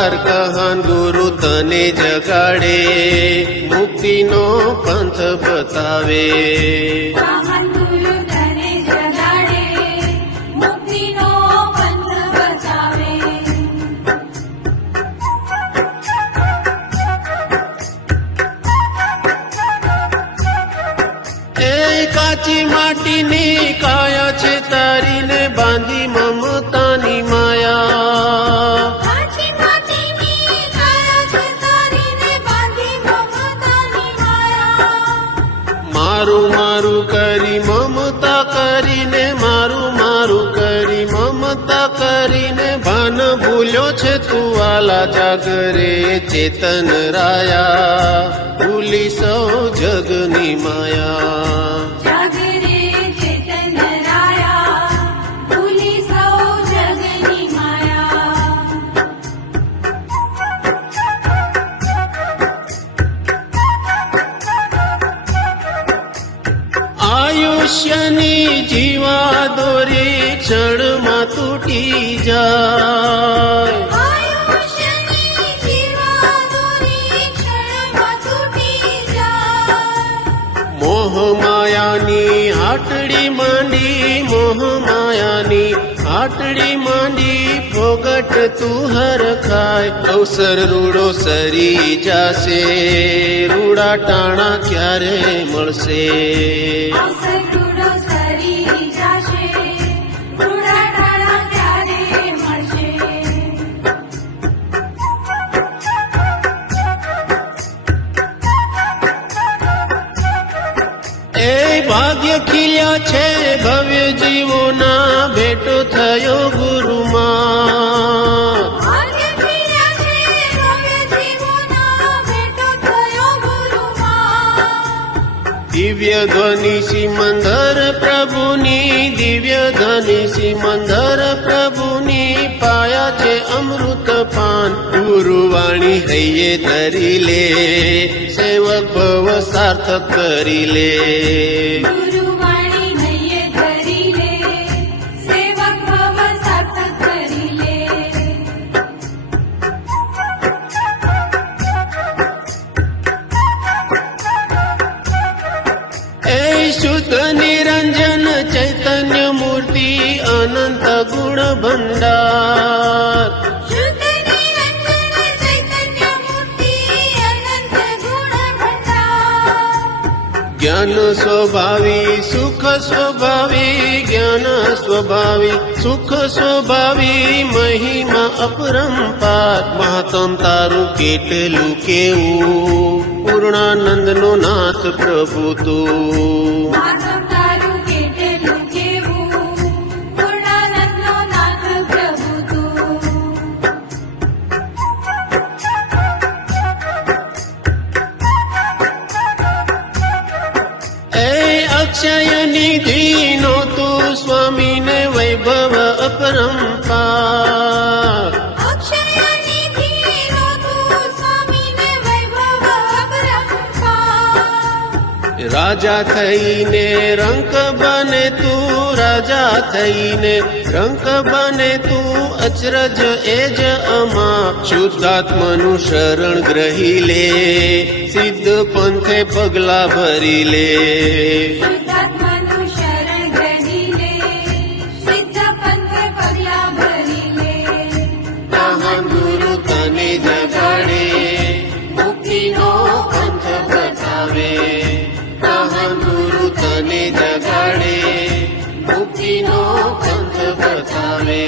પાર કહાન ગુરુ તને જગાડે, મુક્તિનો પંથ બતાવે. મહાન ગુરુ તને જગાડે, મુક્તિનો પંથ બતાવે. એ કાચી માટીની કાયા છે તારીને બાંધી મમતાની માયા. કાચી માટીની કાયા છે તારીને બાંધી મમતાની માયા. મારું મારું કરી મમતા કરીને, મારું મારું કરી મમતા કરીને, ભાન ભૂલ્યો છે તું વાલા જાગરે ચેતન રાયા, ભૂલી સૌ જગની માયા. જાગરે ચેતન રાયા, ભૂલી સૌ જગની માયા. આયુષ્યની જીવા દોરી ક્ષણમાં તૂટી જાય. આયુષ્યની જીવા દોરી ક્ષણમાં તૂટી જાય. મોહ માયાની હાટડી માંડી, મોહ માયાની હાટડી માંડી, ફોગટ તું હર ખાય. અવસર રૂડો સરી જાશે, રૂડા ટાણા ક્યારે મળશે. અવસર રૂડો સરી જાશે, રૂડા ટાણા ક્યારે મળશે. એ ભાગ્ય ખીલ્યા છે ભવ્ય જીવોના, ભેટો થયો ગુરુમાં. ભાગ્ય ખીલ્યા છે ભવ્ય જીવોના, ભેટો થયો ગુરુમાં. દિવ્ય ધ્વનિ સિમંદર પ્રભુની, દિવ્ય ધ્વનિ સિમંદર પ્રભુની, પાયા છે અમૃત પાન. ગુરુવાણી હૈયે ધરી લે, સેવક ભવ સાર્થક કરી લે. ગુરુવાણી નય્યે ધરી લે, સેવક ભવ સાર્થક કરી લે. એ શુદ્ધ નિરંજન ચૈતન્ય મૂર્તિ, અનંત ગુણ ભંડાર. શુદ્ધ નિરંજન ચૈતન્ય મૂર્તિ, અનંત ગુણ ભંડાર. જ્ઞાન સ્વભાવી સુખ સ્વભાવી, જ્ઞાન સ્વભાવી સુખ સ્વભાવી, મહિમા અપરંપાર. મહાત્મ તારું કેટલું કેવું, પૂર્ણાનંદનો નાથ પ્રભુ તું. માતમ તારું કેટલું કેવું, પૂર્ણાનંદનો નાથ પ્રભુ તું. એ અક્ષય નિધિનો તું સ્વામીને વૈભવ અપરંપાર. અક્ષય નિધિનો તું સ્વામીને વૈભવ અપરંપાર. રાજા થઈને રંક બને તું, રાજા થઈને રંક બને તું, અચરજ એજ અમા. શુદ્ધાત્માનું શરણ ગ્રહી લે, સિદ્ધ પંથે પગલા ભરી લે. શુદ્ધાત્માનું શરણ ગ્રહી લે, સિદ્ધ પંથે પગલા ભરી લે. મહાન ગુરુ તને જગાડે, મુક્તિનો પંથ બતાવે. મહાન ગુરુ તને જગાડે, મુક્તિનો પંથ બતાવે.